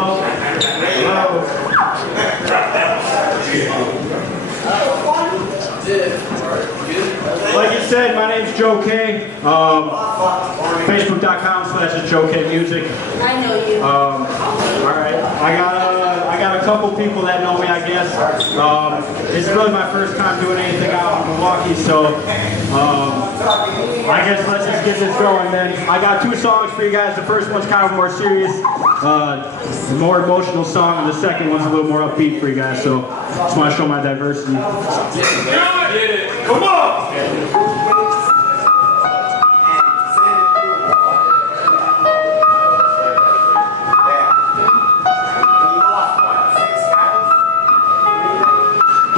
Hello? Like you said, my name's Joe K. Facebook.com/JoeKMusic. I know you. Alright, I got a couple people that know me, I guess. It's really my first time doing anything out in Milwaukee, so I guess let's just get this going then. I got 2 songs for you guys. The first one's kind of more serious, the more emotional song, and the second one's a little more upbeat for you guys, so just want to show my diversity. Come on!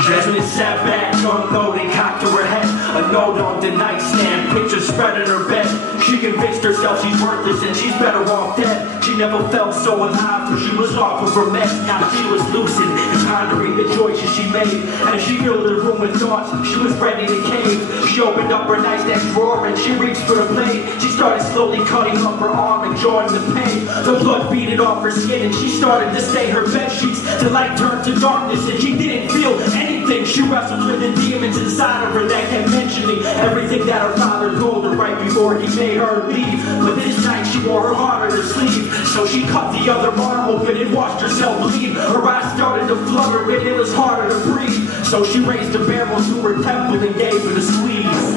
Benjamn sat back, unloaded, cocked to her head. A note on the nightstand, pictures spread in her bed. She convinced herself she's worthless and she's better off dead. She never felt so alive, for she was off of her mess. Now she was lucid and pondering the choices she made. As she filled the room with thoughts, she was ready to cave. She opened up her nightstand drawer and she reached for the blade. She started slowly cutting up her arm, enjoying the pain. The blood beaded off her skin and she started to stain her bed sheets. The light turned to darkness and she didn't feel anything. She wrestled with the demons inside of her that kept mentioning everything that her father told her right before he made her leave. But this night she wore her heart on her sleeve, so she cut the other arm open and watched herself bleed. Her eyes started to flutter and it was harder to breathe, so she raised a barrel to her temple and gave it a squeeze.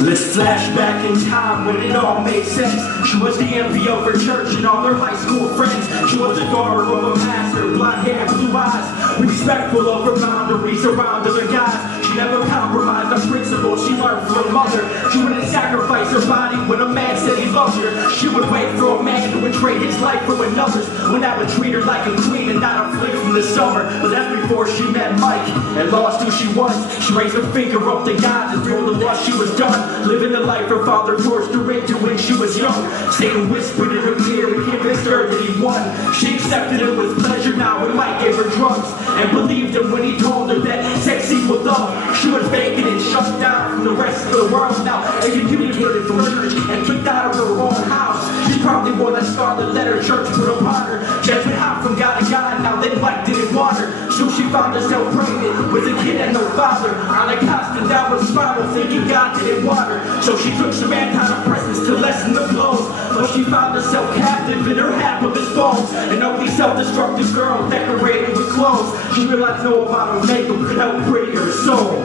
Let's flash back in time when it all made sense. She was the envy of her church and all her high school friends. She was the daughter of a pastor, blonde hair, blue eyes, respectful of her boundaries around other guys. She never compromised on principles she learned from her mother. She wouldn't sacrifice her body when a man said he loved her. She would wait for a man who would trade his life for another's, when I would treat her like a queen and not a flick from the summer. But that's before she met Mike and lost who she was. She raised her finger up to God and told her what she was done, living the life her father forced her into when she was young. Satan whispered in her ear and convinced her that he won. She accepted it with pleasure now when Mike gave her drugs, and believed him when he told her that sex equaled love. She was vacant and shut down from the rest of the world now, excommunicated from church and kicked out of her own house. She probably wore that scarlet letter church put upon her. Judgment out from God to God, now then Mike didn't want her, so she found herself pregnant with a kid and no father. On a constant downward spiral, thinking God didn't want her, so she took some antidepressants to lessen the blows. But she found herself captive in her half of his bones, an ugly self-destructive girl decorated with clothes. She realized no amount of makeup could help pretty her soul.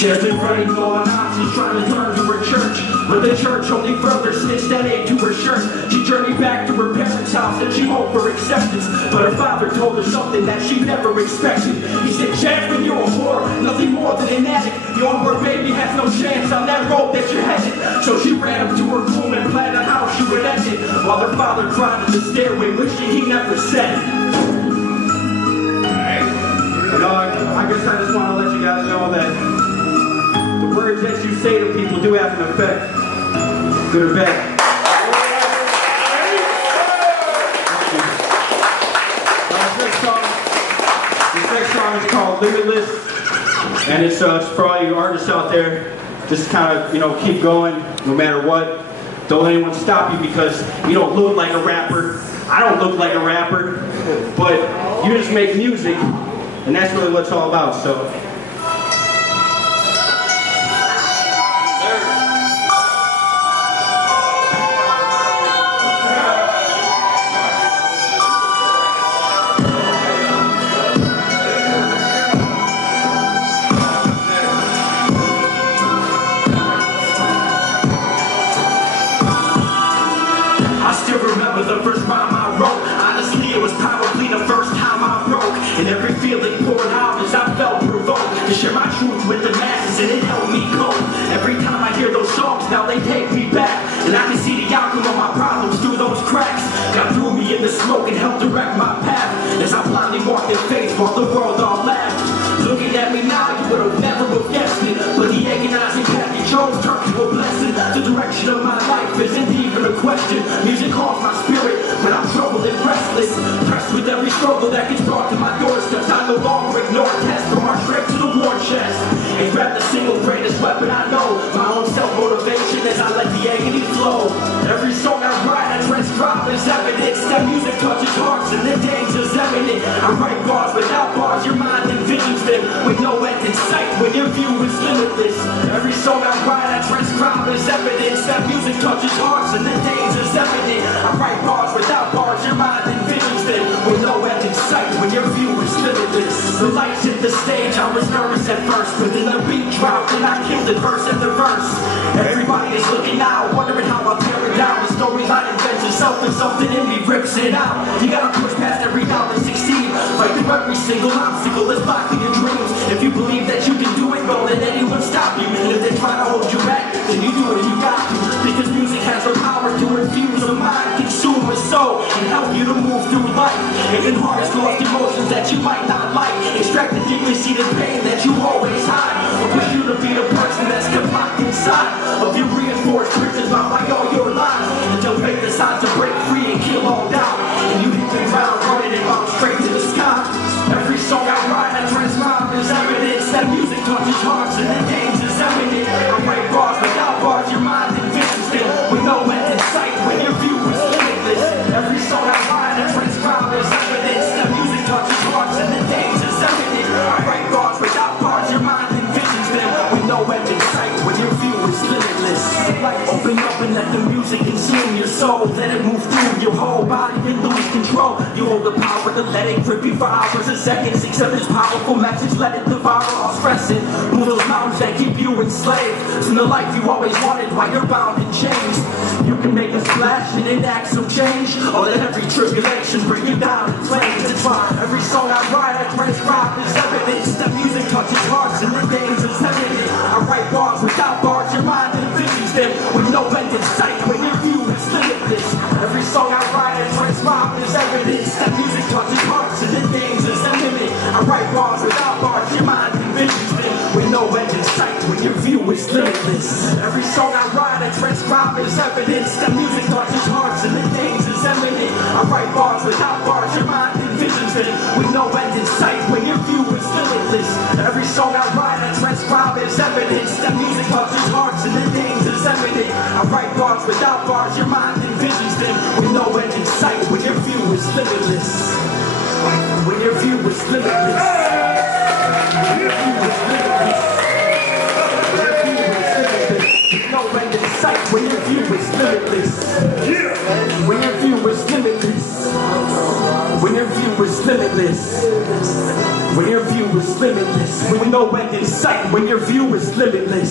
Benjamn running low on options, trying to turn to her church, but the church only further stitched that egg to her shirt. She journeyed back to her parents' house and she hoped for acceptance, but her father told her something that she never expected. He said, "Benjamn, you're a whore, nothing more than an addict. Your unborn baby has no chance on that road that you're headed." So she ran up to her room and planned on how she would end it, while her father cried in the stairway, wishing he never said it. I guess I just want to let you guys know that the words that you say to people do have an effect, good or bad. This next song is called Limitless, and it's for all you artists out there. Just kind of, keep going no matter what. Don't let anyone stop you because you don't look like a rapper. I don't look like a rapper, but you just make music, and that's really what it's all about. So. The first rhyme I wrote, honestly it was probably the first time I broke, and every feeling poured out as I felt provoked to share my truth with the masses, and it helped me cope. Every time I hear those songs, now they take me back, and I can see the outcome of my problems through those cracks. God threw me in the smoke and helped direct my path as I blindly walked in faith while the world all laughed. Looking at me now, you would have never have guessed it, but the agonizing path you chose turned to a blessing. The direction of my life isn't even a question. Music calls my spirit when I'm troubled and restless, pressed with every struggle that gets brought to my doorsteps. I no longer ignore tests, but march straight to the war chest and grab the single greatest weapon I know, my own self-motivation, as I let the agony flow. Every song I write, I transcribe as evidence that music hearts, and the danger's evident. I write bars without bars, your mind envisions them with no end in sight when your view is limitless. Every song I write, I transcribe as evidence that music touches hearts, and the danger's evident. I write bars without bars, your mind envisions them with no end in sight when your view is limitless. The lights hit the stage, I was nervous at first, but then the beat dropped and I killed it verse after verse. Everybody is looking now, wondering how I tear it down. The storyline invents itself and something in me rips it out. You gotta push past every doubt and succeed. Fight through every single obstacle that's blocking your dreams. If you believe that you can do it, don't let anyone stop you. And if they try to hold you back, then you do what you got to. Because music has the power to infuse a mind, consume a soul, and help you to move through life. It can harness lost emotions that you might not like. Extract the deeply seated pain that you always hide. Or push you to be the person that's kept locked inside of your reinforced prisons by all your lies. Until fate decides to break free and kill all doubt, and you hit the ground running and bounce straight to the sky. Every song I write, I transcribe as evidence that music touches hearts, and the danger's evident. I write bars without bars, your mind envisions them with no end in sight when your view is limitless. Every song I write, I transcribe as evidence that music touches hearts, and the danger's evident. I write bars without bars, your mind envisions them with no end in sight when your view is limitless. Like open up and let the music consume your soul. Let it move through your whole body and lose control. You hold the power to let it grip you for hours and seconds. Accept this powerful message, let it devour all stressing. Move those mountains that keep you enslaved from the life you always wanted while you're bound in chains. You can make a splash and enact some change, or let every tribulation bring you down in flames. It's fine. Every song I write, I transcribe as evidence that music touches hearts, and the danger's evident. I write bars without bars, your mind envisions them with no end in sight when your view is limitless. Every song I write, I transcribe as evidence that music touches hearts, and the danger's evident. I write bars without bars, your mind envisions them with no end in sight when your view is limitless. Every song I write, I transcribe as evidence that music touches hearts, and the danger's evident. I write bars without bars, your mind envisions them with no end in sight when your view is limitless. Every song I write, I transcribe as evidence that music touches hearts, and the danger's evident. I write bars without bars, your mind envisions them with no end in sight when your view is limitless. When your view is limitless. When your view is limitless. No end in sight when your view is limitless. When your view is limitless. When your view is limitless. When your view is limitless. With no end in sight when your view is limitless.